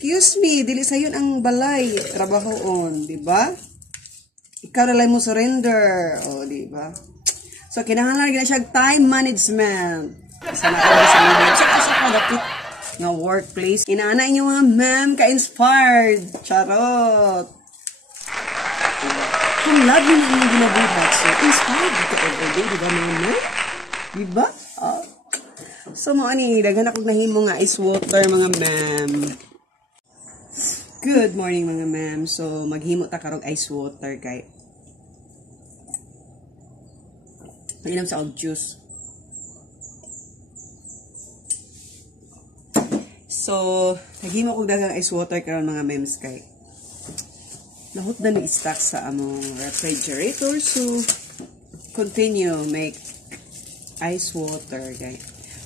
Excuse me, dili sayon ang balay trabahoon, di ba? Ikaw na lang mo surrender, o di ba? So kinahanglan gyud siya time management. Sana ka sa mga sa kadapit nga workplace. Inaana inyo mga ma'am ka-inspired. Charot. Kung love mo yung ginabuhat, so inspired ka everyday, di ba mga ma'am? Di ba? So mo ani, daghan akong nahimo nga ice water mga ma'am. Good morning mga ma'am. So maghimo ta karog ice water kay mainom sa og juice. So naghimo kog daghang ice water karon mga ma'ams kay nahut na ni stock sa among refrigerator, so continue make ice water kay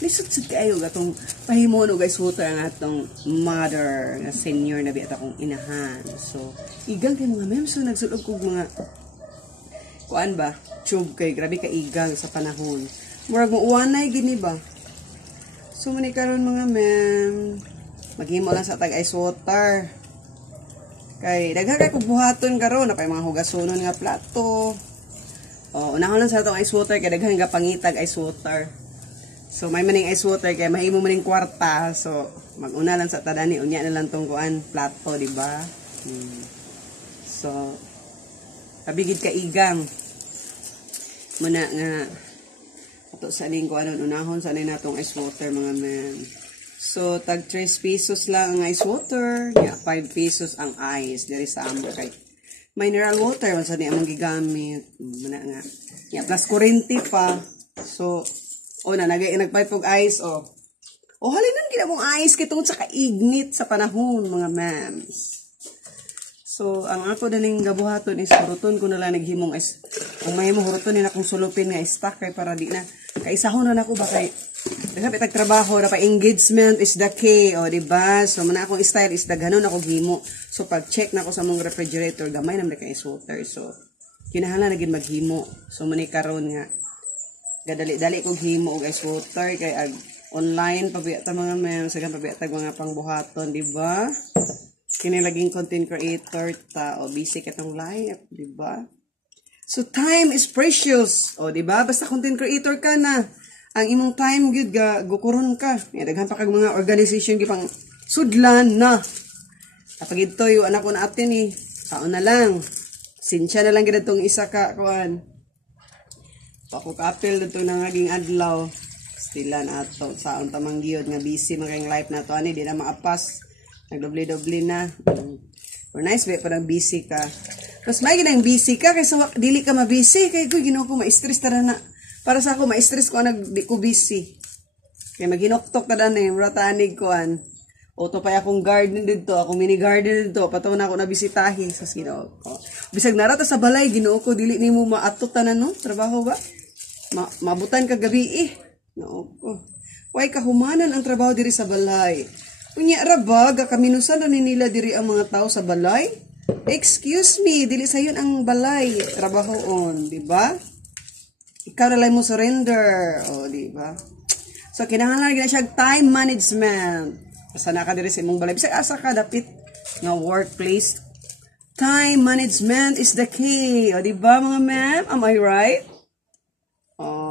lisod-sud kayo gatong pahimo no guys water ang atong mother nga senior na biya akong inahan. So igang kay mga ma'am, so nagsulog kog mga kuan ba tube kay grabe ka igang sa panahon murag mo uwanay gini ba. So mani karon mga ma'am maghimo lang sa tag ice water kay daghan kay kog buhaton karon na pay mga hugasonon nga plato. Unahon lang sa atong ice water kay daghan nga pangitag ice water. So may maning ice water kay mahimo maning kwarta. So mag-una lang sa tadani unya na lang tong kuan plato, di ba? So kabigid ka igang muna nga ato sa ning kuan unahon sa natong ice water mga men. So tag 3 pesos lang ang ice water, 5 pesos ang ice diri sa amo kay mineral water man sa ni among gigamit muna nga. Plus kurente pa. So nagpay pog ice halinan gid mong ice kay tungod sa kaignit sa panahon mga ma'ams. So ang ako daling gabuhaton is huruton ko na lang naghimong ice. Kung may mo huruton ni akong sulupin nga stock kay para di na kaisahon na nako ba kay dapat itag trabaho na pa engagement is the key, di ba? So man akong style is daghanon ako gimo. So pag check na ako sa mong refrigerator gamay na kay ice water. So kinahanglan na gid maghimo. So mani karon nga gadali-dali kog himo og ice water kay online pabiya ta mga ma'am, sagan pabiya tag mga pangbuhaton, di ba? Kini laging content creator ta busy katong life, di ba? So time is precious, di ba? Basta content creator ka na, ang imong time gyud gukuron ka. Daghan pa kag mga organization gi pang sudlan na. Kapag ito yung anak ko na atin taon na lang. Sinsya na lang gid tong isa ka kuan. Pakukapil dito na naging adlaw. Stilan ato sa tamang giyod nga busy mga life na to ani di na maapas. Nagdoble-doble na. Or nice ba parang busy ka. Mas may ginang busy ka kaysa dili ka mabusy kay ko Ginoo ko ma-stress tara na. Para sa ako ma-stress ko di ko busy. Kay maginoktok ta dan muratanig kuan. Oto pa akong garden dito, akong mini garden dito, pataw na ako na bisitahin sa Ginoo ko. Bisag narata sa balay Ginoo ko dili nimo maatot tanan no trabaho ba? Mabutan ka gabi No. Way kahumanan ang trabaho diri sa balay. Unya ra ba kaminusan na nila diri ang mga tao sa balay? Excuse me, dili sayon ang balay trabahoon, di ba? Ikaw na lang mo surrender, di ba? So kinahanglan gyud siya time management. Sana ka diri sa imong balay bisag asa ka dapit nga workplace. Time management is the key, di ba mga ma'am? Am I right?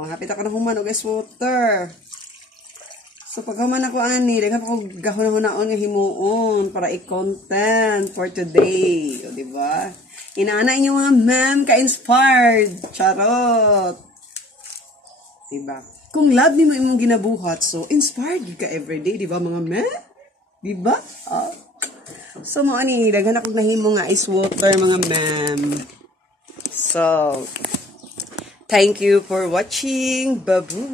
Hapit ako na human og ice water. So pag human ako ani, daghan ako gahuna-hunaon nga himuon para i-content for today, di ba? Inaana inyo mga ma'am ka-inspired. Charot. Di ba? Kung love nimo imong ginabuhat, so inspired ka everyday, di ba mga ma'am? Di ba? So mo ani, daghan ako nahimo nga ice water mga ma'am. So thank you for watching. Babu.